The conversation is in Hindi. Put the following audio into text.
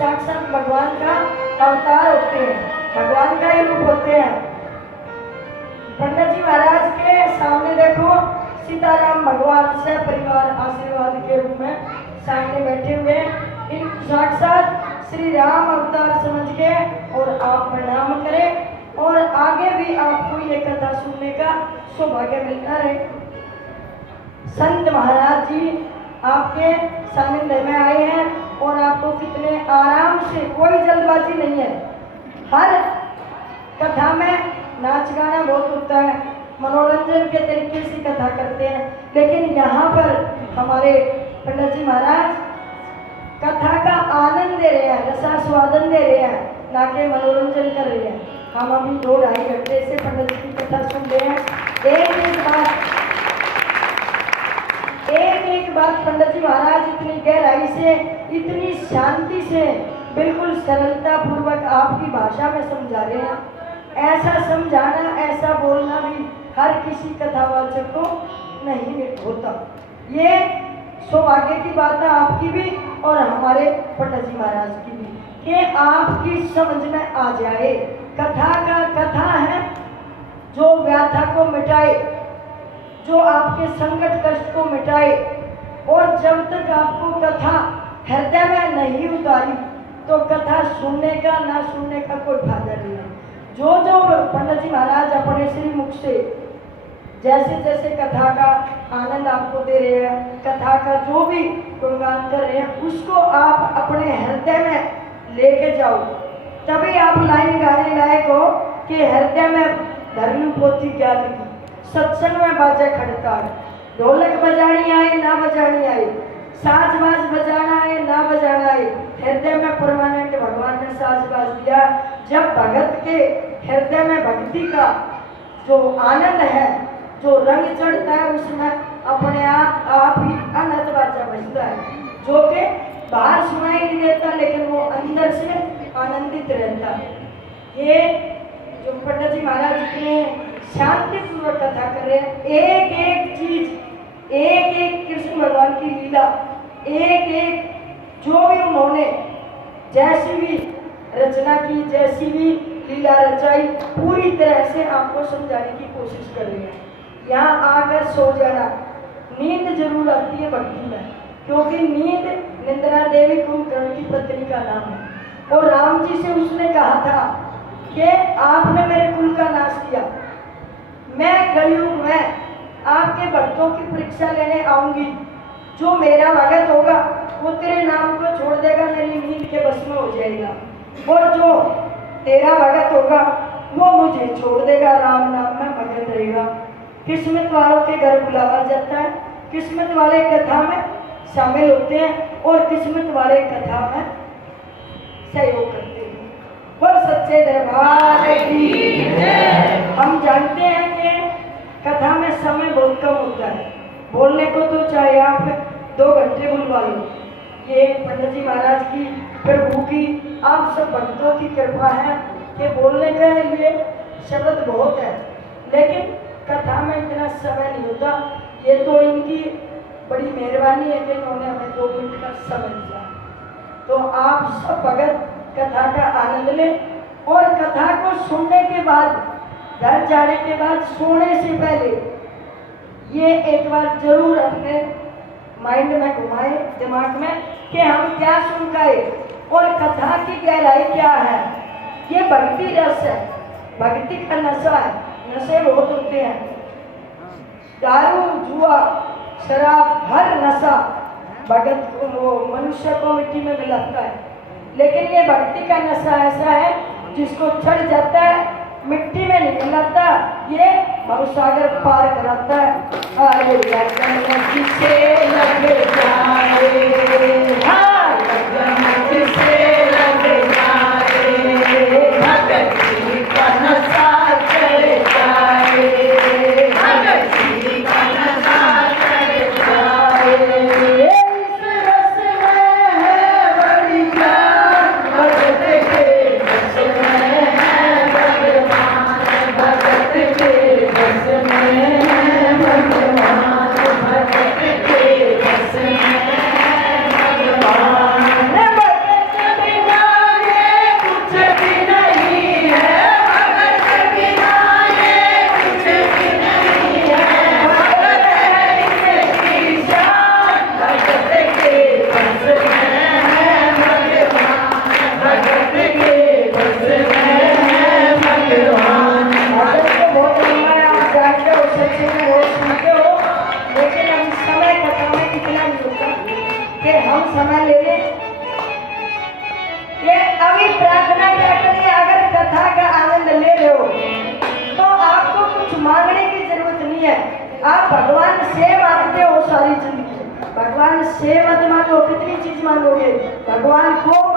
साक्षात भगवान का अवतार होते हैं, भगवान का ही रूप होते हैं। पंडित जी महाराज के सामने देखो सीताराम भगवान से परिवार आशीर्वाद के रूप में सामने बैठे हुए, इन साक्षात श्री राम अवतार समझ के और आप प्रणाम करें और आगे भी आपको ये कथा सुनने का सौभाग्य मिलता रहे। संत महाराज जी आपके सानिध्य में आए हैं और आपको कितने आराम से, कोई जल्दबाजी नहीं है। हर कथा में नाच गाना बहुत होता है, मनोरंजन के तरीके से कथा करते हैं, लेकिन यहाँ पर हमारे पंडित जी महाराज कथा का आनंद दे रहे हैं, रसास्वादन दे रहे हैं, ना कि मनोरंजन कर रहे हैं। हम अभी 2-2.5 घंटे से पंडित जी की कथा सुन रहे हैं। एक बात पंडित जी महाराज इतनी गहराई से, इतनी शांति से, बिल्कुल सरलता पूर्वक आपकी भाषा में समझा रहे हैं। ऐसा समझाना, ऐसा बोलना भी हर किसी कथावाचक को नहीं होता। ये सौभाग्य की बात है आपकी भी और हमारे पंडित जी महाराज की भी, कि आपकी समझ में आ जाए। कथा का कथा है जो व्याथा को मिटाए, जो आपके संकट कष्ट को मिटाए। और जब तक आपको कथा हृदय में नहीं उतारी तो कथा सुनने का ना सुनने का कोई फायदा नहीं है। जो जो पंडित जी महाराज अपने श्री मुख से जैसे जैसे कथा का आनंद आपको दे रहे हैं, कथा का जो भी गुणगान कर रहे हैं, उसको आप अपने हृदय में लेके जाओ, तभी आप लाइन गाने लायक हो कि हृदय में धर्म पोथी ज्ञान की, सत्संग में बाजे खड़कार, ढोलक बजानी आए ना बजानी आए, साज बाज बजाना आए ना बजाना आए, हृदय में परमानेंट भगवान ने साज बाज दिया। जब भगत के हृदय में भक्ति का जो आनंद है, जो रंग चढ़ता है, उसमें अपने आप ही अनंत बाजा बजता है, जो कि बाहर सुनाई नहीं देता, लेकिन वो अंदर से आनंदित रहता है। ये जो पंडित जी महाराज इतने शांतिपूर्वक कथा कर रहे हैं, एक एक चीज, एक एक कृष्ण भगवान की लीला, एक एक जो भी उन्होंने जैसी भी रचना की, जैसी भी लीला रचाई, पूरी तरह से आपको समझाने की कोशिश कर रहे हैं। यहाँ आकर सो जाना, नींद जरूर आती है भक्ति में, क्योंकि नींद निंद्रा देवी कुंभकर्ण की पत्नी का नाम है। और राम जी से उसने कहा था कि आपने मेरे कुल का नाश किया, मैं कलयुग में आपके भक्तों की परीक्षा लेने आऊंगी, जो मेरा भगत होगा वो तेरे नाम को छोड़ देगा, मेरी नींद के बस में हो जाएगा, और जो तेरा भगत होगा वो मुझे छोड़ देगा, राम नाम में भगत रहेगा। किस्मत वालों के घर बुलावा जाता है, किस्मत वाले कथा में शामिल होते हैं और किस्मत वाले कथा में सहयोग करते हैं। और सच्चे दरबार की जय। हम जानते हैं कि कथा में समय बहुत कम होता है, बोलने को तो चाहे आप 2 घंटे बुलवा लो। ये पंडित जी महाराज की, प्रभु की, आप सब भक्तों की कृपा है कि बोलने के लिए शब्द बहुत है, लेकिन कथा में इतना समय नहीं होता। ये तो इनकी बड़ी मेहरबानी है कि इन्होंने हमें 2 मिनट का समय दिया। तो आप सब भगत कथा का आनंद लें और कथा को सुनने के बाद, घर जाने के बाद, सोने से पहले ये एक बार जरूर अपने माइंड में घुमाए, दिमाग में, कि हम क्या सुन गए और कथा की गहराई क्या है। ये भक्ति रस है, भक्ति का नशा है। नशे बहुत होते हैं, दारू, जुआ, शराब, हर नशा भगत को, मनुष्य को मिट्टी में मिलाता है, लेकिन ये भक्ति का नशा ऐसा है जिसको चढ़ जाता है, मिट्टी में नहीं मिलाता, ये भवसागर पार कराता है। अरे लगन किसे लग जाए, हाँ लगन किसे लग जाए, भक्ति का नशा चढ़ जाए, भक्ति का नशा चढ़ जाए। इस रस में है बड़ी जान, भगत के रस में है भगवान, भगत के रस में है भगवान, भगत के समय ले लें। ये अभी प्रार्थना क्या करिए, अगर कथा का आनंद ले रहे हो तो आपको कुछ मांगने की जरूरत नहीं है। आप भगवान से मांगते हो सारी जिंदगी, भगवान से मत मांगो, कितनी चीज मांगोगे, भगवान को